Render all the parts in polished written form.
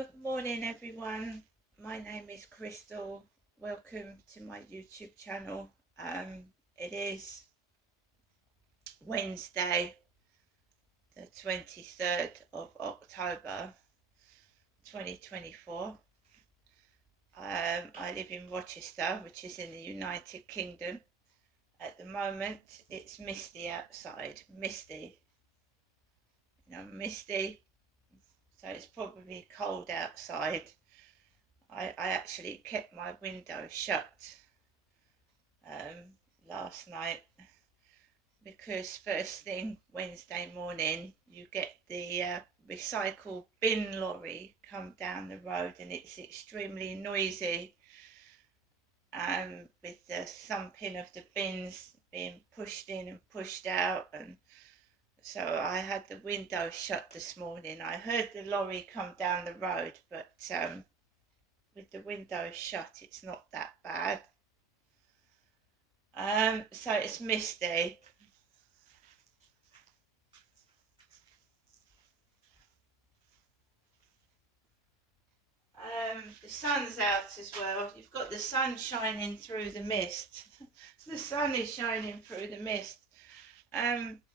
Good morning, everyone. My name is Crystal. Welcome to my YouTube channel. It is Wednesday, the 23rd of October 2024. I live in Rochester, which is in the United Kingdom. At the moment, it's misty outside. Misty. Misty. So it's probably cold outside. I actually kept my window shut last night because first thing Wednesday morning you get the recycle bin lorry come down the road, and it's extremely noisy with the thumping of the bins being pushed in and pushed out. And so I had the window shut this morning. I heard the lorry come down the road, but with the window shut it's not that bad. So it's misty. The sun's out as well. You've got the sun shining through the mist. The sun is shining through the mist.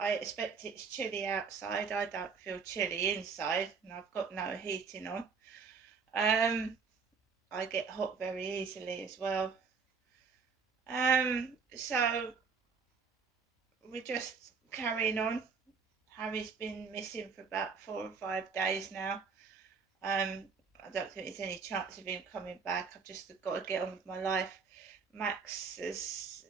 I expect it's chilly outside. I don't feel chilly inside, and I've got no heating on. I get hot very easily as well. So we're just carrying on. Harry's been missing for about 4 or 5 days now. I don't think there's any chance of him coming back. I've just got to get on with my life. Max has,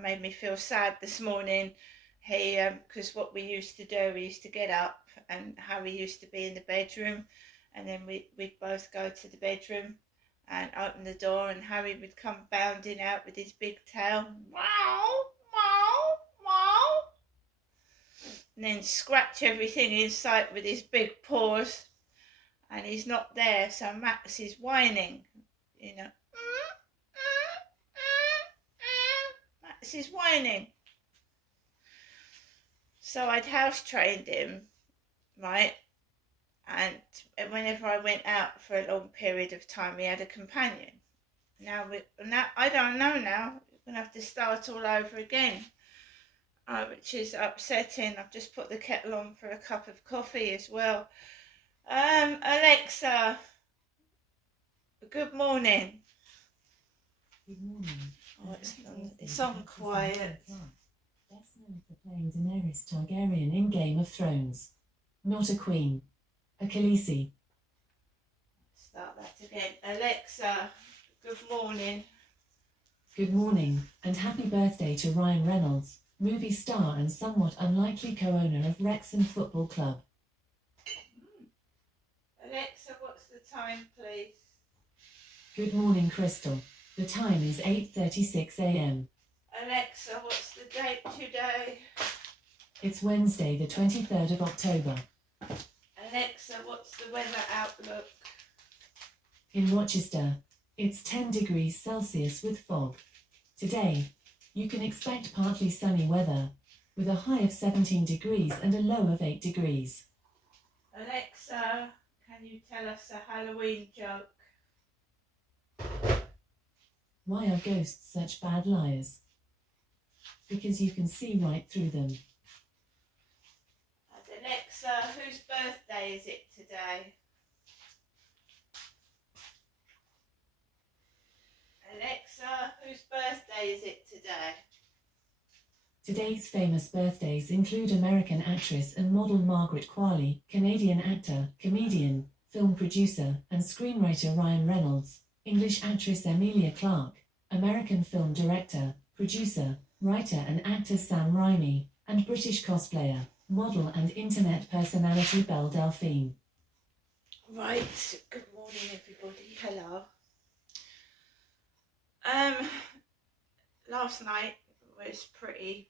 made me feel sad this morning. He, because what we used to do, we used to get up, and Harry used to be in the bedroom, and then we'd both go to the bedroom and open the door, and Harry would come bounding out with his big tail, wow, wow, wow, and then scratch everything in sight with his big paws. And he's not there, so Max is whining, Max is whining. So I'd house trained him, right? And whenever I went out for a long period of time, he had a companion. Now I don't know now. We're gonna have to start all over again, which is upsetting. I've just put the kettle on for a cup of coffee as well. Alexa, good morning. Good morning. Oh, it's on quiet. Best known for playing Daenerys Targaryen in Game of Thrones. Not a queen. A Khaleesi. Start that again. Alexa, good morning. Good morning, and happy birthday to Ryan Reynolds, movie star and somewhat unlikely co-owner of Wrexham Football Club. Alexa, what's the time, please? Good morning, Crystal. The time is 8:36 a.m. Alexa, what's the date today? It's Wednesday, the 23rd of October. Alexa, what's the weather outlook? In Rochester, it's 10 degrees Celsius with fog. Today, you can expect partly sunny weather, with a high of 17 degrees and a low of 8 degrees. Alexa, can you tell us a Halloween joke? Why are ghosts such bad liars? Because you can see right through them. And Alexa, whose birthday is it today? Alexa, whose birthday is it today? Today's famous birthdays include American actress and model Margaret Qualley, Canadian actor, comedian, film producer, and screenwriter Ryan Reynolds, English actress Emilia Clarke, American film director, producer, writer and actor Sam Raimi, and British cosplayer, model and internet personality Belle Delphine. Right, good morning everybody, hello. Last night was pretty,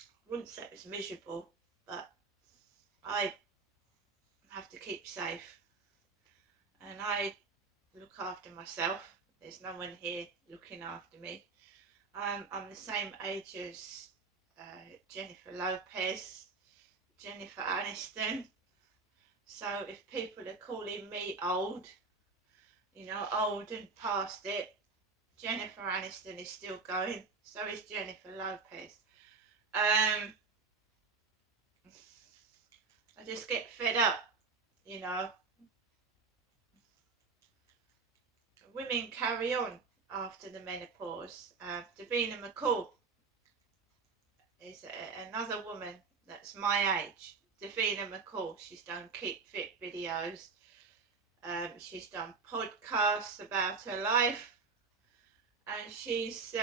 I wouldn't say it was miserable, but I have to keep safe, and I look after myself. There's no one here looking after me. I'm the same age as Jennifer Lopez, Jennifer Aniston, So if people are calling me old, old and past it, Jennifer Aniston is still going. So is Jennifer Lopez. I just get fed up, you know. Women carry on after the menopause. Davina McCall is another woman that's my age. Davina McCall. She's done Keep Fit videos. She's done podcasts about her life, and she's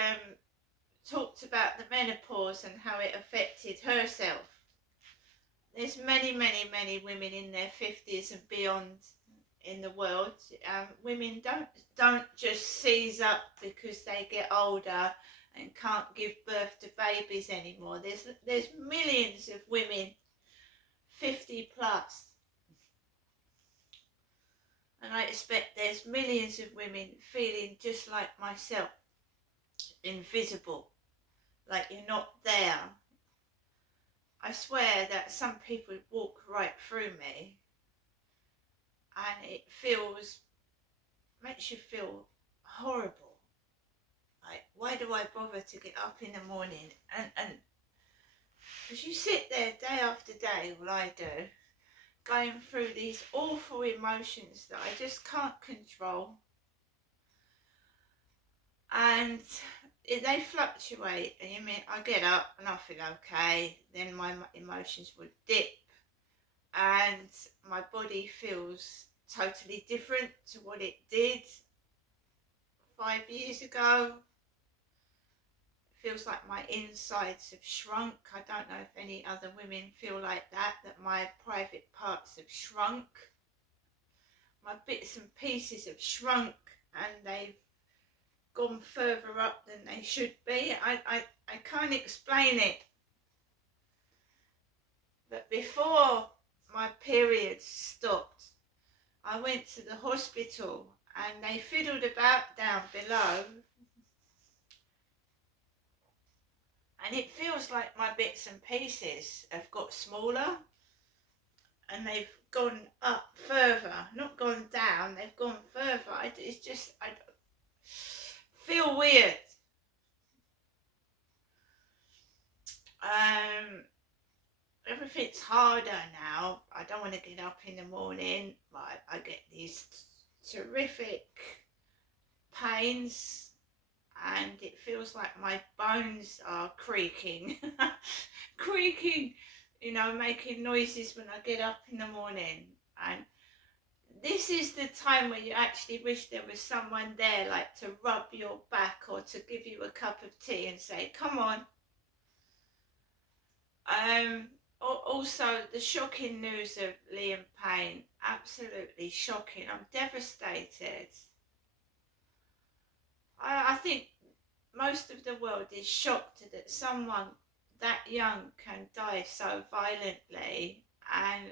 talked about the menopause and how it affected herself. There's many, many, many women in their 50s and beyond in the world. Women don't just seize up because they get older and can't give birth to babies anymore. There's millions of women 50 plus, and I expect there's millions of women feeling just like myself, invisible, like you're not there. I swear that some people walk right through me, and it makes you feel horrible. Like, why do I bother to get up in the morning? And because you sit there day after day, well, I do, going through these awful emotions that I just can't control. And they fluctuate. And you mean, I get up and I feel okay, then my emotions would dip, and my body feels totally different to what it did 5 years ago. Feels like my insides have shrunk. I don't know if any other women feel like that my private parts have shrunk. My bits and pieces have shrunk, and they've gone further up than they should be. I can't explain it. But before my periods stopped, I went to the hospital and they fiddled about down below, and it feels like my bits and pieces have got smaller, and they've gone up further, not gone down, they've gone further. I feel weird. Everything's harder now. I don't want to get up in the morning, but I get these terrific pains, and it feels like my bones are creaking, creaking, making noises when I get up in the morning. And this is the time where you actually wish there was someone there, like to rub your back or to give you a cup of tea and say, come on. Also, the shocking news of Liam Payne, absolutely shocking. I'm devastated. I think most of the world is shocked that someone that young can die so violently, and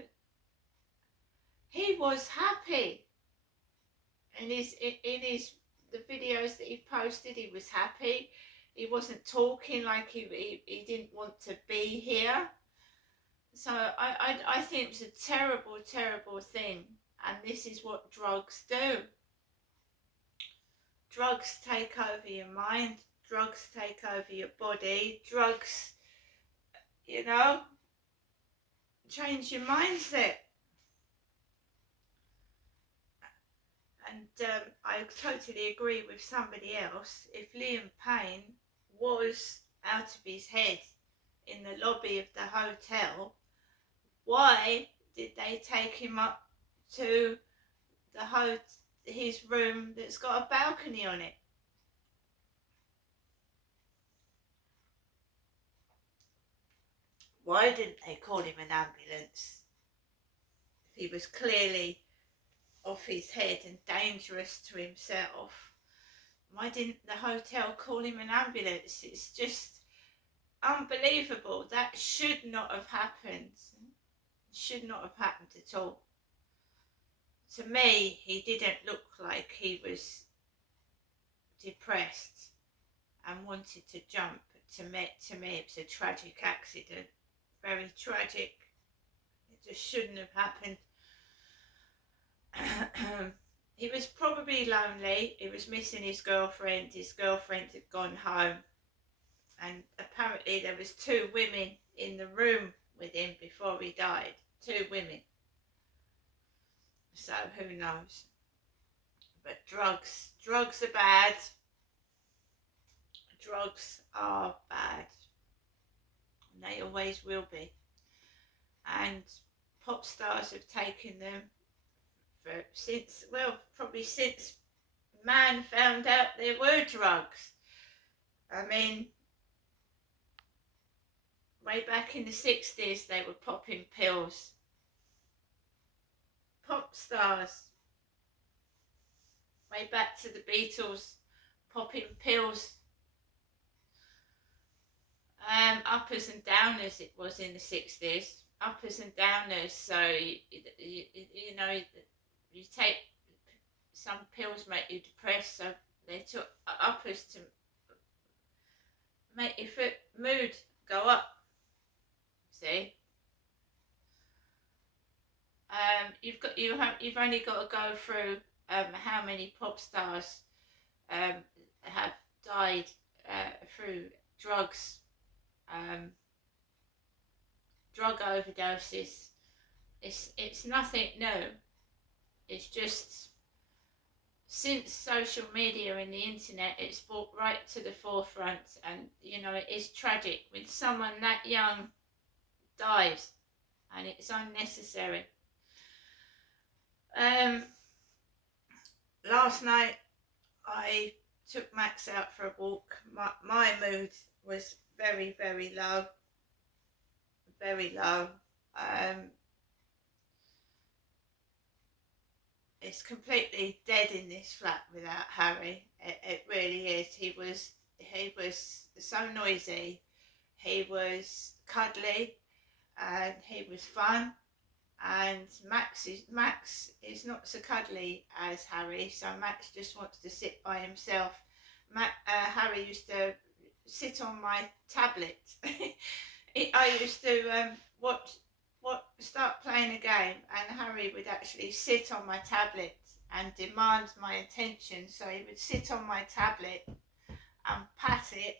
he was happy in the videos that he posted. He was happy. He wasn't talking like he didn't want to be here. So I think it's a terrible, terrible thing, and this is what drugs do. Drugs take over your mind, drugs take over your body, drugs, change your mindset. And I totally agree with somebody else. If Liam Payne was out of his head in the lobby of the hotel, why did they take him up to his room that's got a balcony on it? Why didn't they call him an ambulance? If he was clearly off his head and dangerous to himself, why didn't the hotel call him an ambulance? It's just unbelievable. That should not have happened. Should not have happened at all. To me, he didn't look like he was depressed and wanted to jump. To me, it's a tragic accident. Very tragic. It just shouldn't have happened. He was probably lonely. He was missing his girlfriend. His girlfriend had gone home, and apparently there was two women in the room with him before he died. Two women. So who knows? But drugs are bad. Drugs are bad. And they always will be. And pop stars have taken them probably since man found out there were drugs. I mean, way back in the 60s, they were popping pills. Pop stars, way back to the Beatles, popping pills. Uppers and downers it was in the 60s. Uppers and downers, so you know, you take some pills make you depressed, so they took uppers to make your mood go up. See, you've only got to go through how many pop stars have died through drugs, drug overdoses. It's nothing new. It's just since social media and the internet, it's brought right to the forefront, and you know it is tragic when someone that young dies, and it's unnecessary. Last night I took Max out for a walk. My mood was very, very low. Very low. It's completely dead in this flat without Harry. It really is. He was so noisy. He was cuddly, and he was fun. And Max is not so cuddly as Harry, so Max just wants to sit by himself. Harry used to sit on my tablet. I used to start playing a game, and Harry would actually sit on my tablet and demand my attention. So he would sit on my tablet and pat it,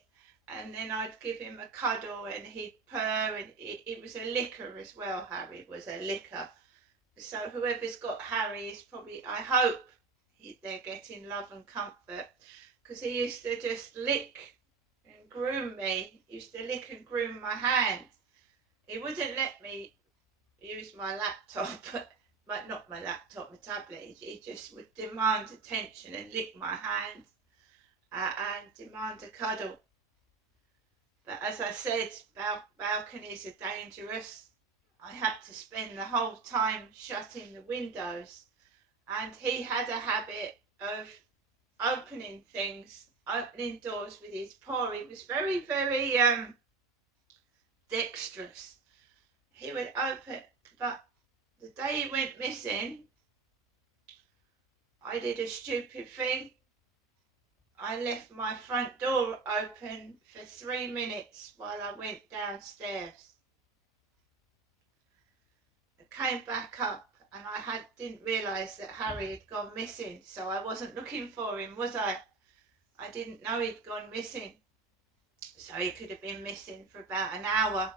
and then I'd give him a cuddle, and he'd purr, and it was a licker as well. Harry was a licker. So whoever's got Harry is probably, I hope they're getting love and comfort, because he used to just lick and groom me. He used to lick and groom my hand. He wouldn't let me use my laptop, but not my laptop, my tablet. He just would demand attention and lick my hand and demand a cuddle. But as I said, balconies are dangerous. I had to spend the whole time shutting the windows, and he had a habit of opening doors with his paw. He was very, very dexterous. He would open, but the day he went missing, I did a stupid thing. I left my front door open for 3 minutes while I went downstairs. I came back up, and I didn't realise that Harry had gone missing, so I wasn't looking for him, was I? I didn't know he'd gone missing. So he could have been missing for about an hour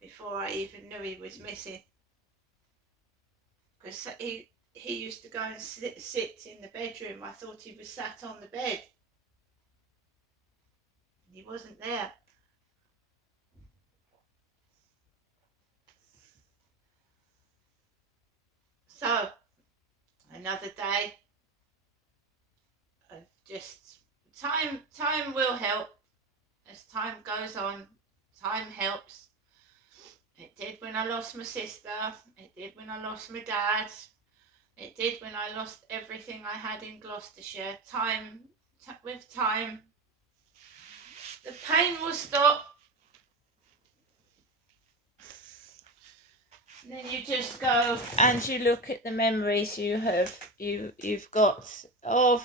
before I even knew he was missing. Because he used to go and sit in the bedroom. I thought he was sat on the bed. And he wasn't there. So, another day of just time will help. As time goes on, time helps. It did when I lost my sister. It did when I lost my dad. It did when I lost everything I had in Gloucestershire. With time, the pain will stop. And then you just go and you look at the memories you've got of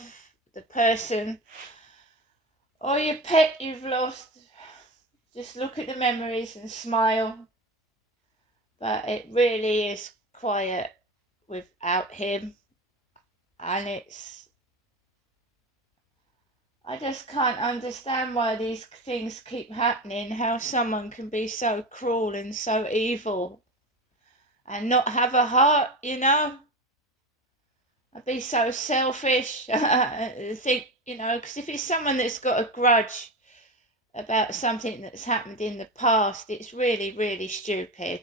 the person or your pet you've lost. Just look at the memories and smile. But it really is quiet without him. And I just can't understand why these things keep happening, how someone can be so cruel and so evil and not have a heart, you know? I'd be so selfish. Think, you know, because if it's someone that's got a grudge about something that's happened in the past, it's really, really stupid.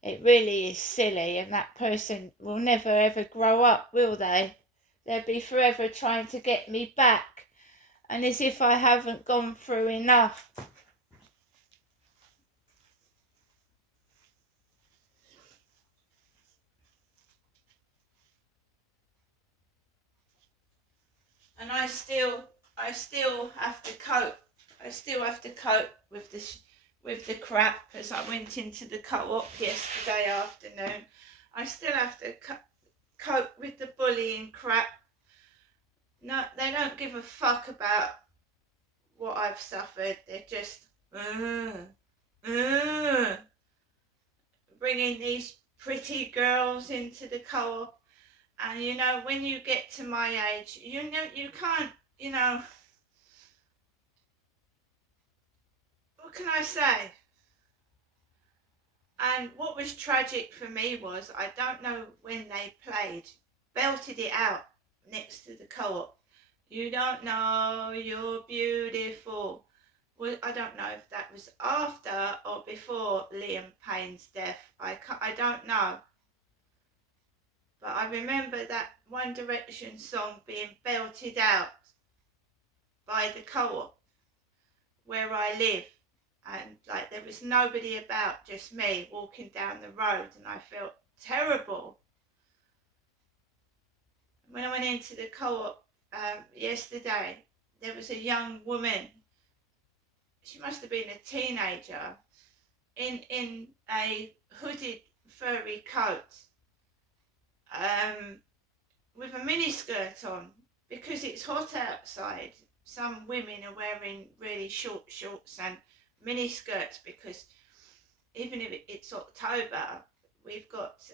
It really is silly, and that person will never ever grow up, will they? They'll be forever trying to get me back, and as if I haven't gone through enough. And I still have to cope. I still have to cope with the crap as I went into the co-op yesterday afternoon. I still have to cope with the bullying crap. No, they don't give a fuck about what I've suffered. They're just uh, bringing these pretty girls into the co-op. And you know, when you get to my age, you know, you can't, you know, what can I say? And what was tragic for me was, I don't know when they played, belted it out next to the co-op. You don't know you're beautiful. Well, I don't know if that was after or before Liam Payne's death. I don't know. But I remember that One Direction song being belted out by the co-op where I live. And like there was nobody about, just me walking down the road, and I felt terrible. When I went into the co-op yesterday, there was a young woman. She must have been a teenager in a hooded furry coat, with a miniskirt on, because it's hot outside. Some women are wearing really short shorts and miniskirts because even if it's October, we've got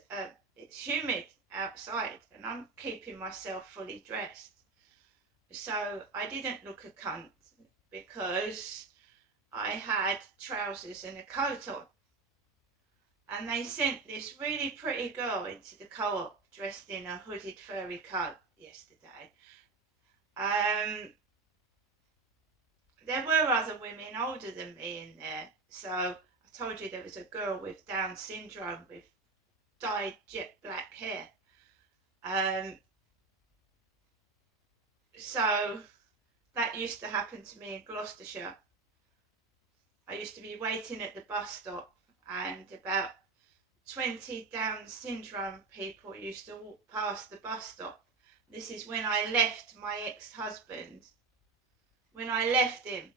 it's humid outside, and I'm keeping myself fully dressed. So I didn't look a cunt because I had trousers and a coat on. And they sent this really pretty girl into the co-op dressed in a hooded furry coat yesterday. There were other women older than me in there. So I told you there was a girl with Down syndrome with dyed jet black hair. So that used to happen to me in Gloucestershire. I used to be waiting at the bus stop, and about 20 Down syndrome people used to walk past the bus stop. This is when I left my ex-husband. When I left him.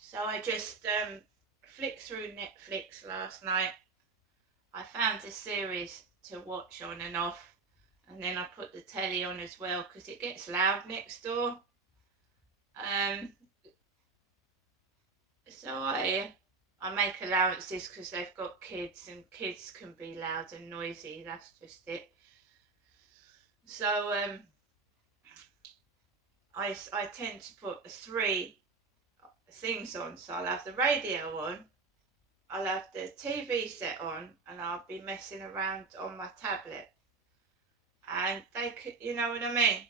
So I just flicked through Netflix last night. I found a series to watch on and off, and then I put the telly on as well because it gets loud next door. So I make allowances because they've got kids, and kids can be loud and noisy. That's just it. So I tend to put 3 things on. So I'll have the radio on, I'll have the TV set on, and I'll be messing around on my tablet. And they could, you know what I mean?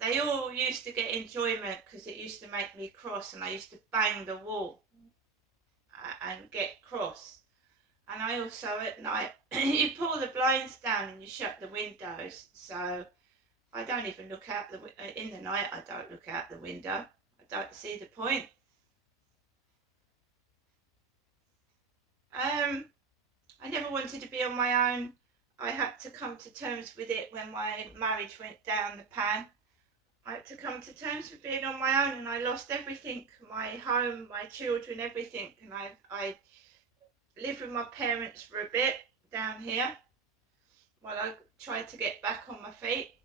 They all used to get enjoyment because it used to make me cross, and I used to bang the wall and get cross. And I also at night, you pull the blinds down and you shut the windows. So I don't even look out in the night. I don't look out the window. I don't see the point. I never wanted to be on my own. I had to come to terms with it when my marriage went down the pan. I had to come to terms with being on my own, and I lost everything, my home, my children, everything. And I lived with my parents for a bit down here while I tried to get back on my feet.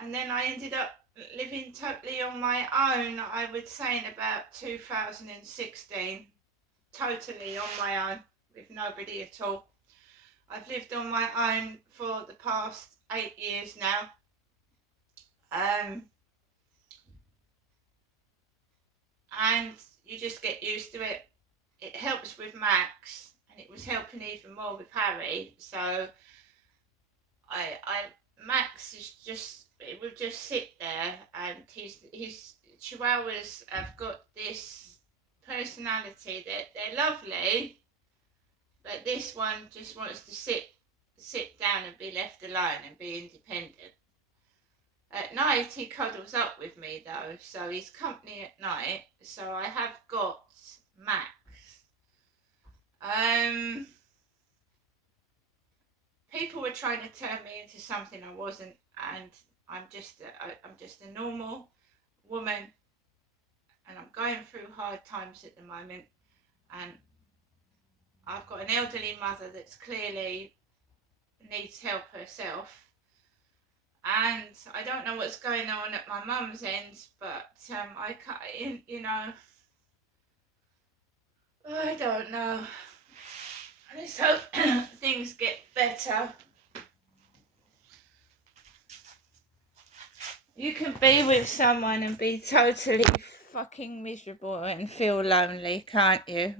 And then I ended up living totally on my own, I would say in about 2016. Totally on my own, with nobody at all. I've lived on my own for the past 8 years now. And you just get used to it. It helps with Max, and it was helping even more with Harry. So I Max is just, it would just sit there, and his Chihuahuas have got this personality that they're lovely, but this one just wants to sit down and be left alone and be independent. At night he cuddles up with me though, so he's company at night. So I have got Max. People were trying to turn me into something I wasn't, and I'm just a normal woman, and I'm going through hard times at the moment, and I've got an elderly mother that's clearly needs help herself, and I don't know what's going on at my mum's end, but I can't, I don't know. Let's hope things get better. You can be with someone and be totally fucking miserable and feel lonely, can't you?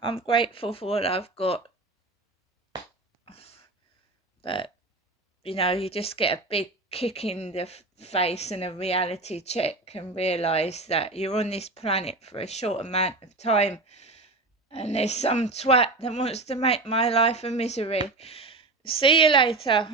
I'm grateful for what I've got, but you just get a big kick in the face and a reality check and realise that you're on this planet for a short amount of time, and there's some twat that wants to make my life a misery. See you later.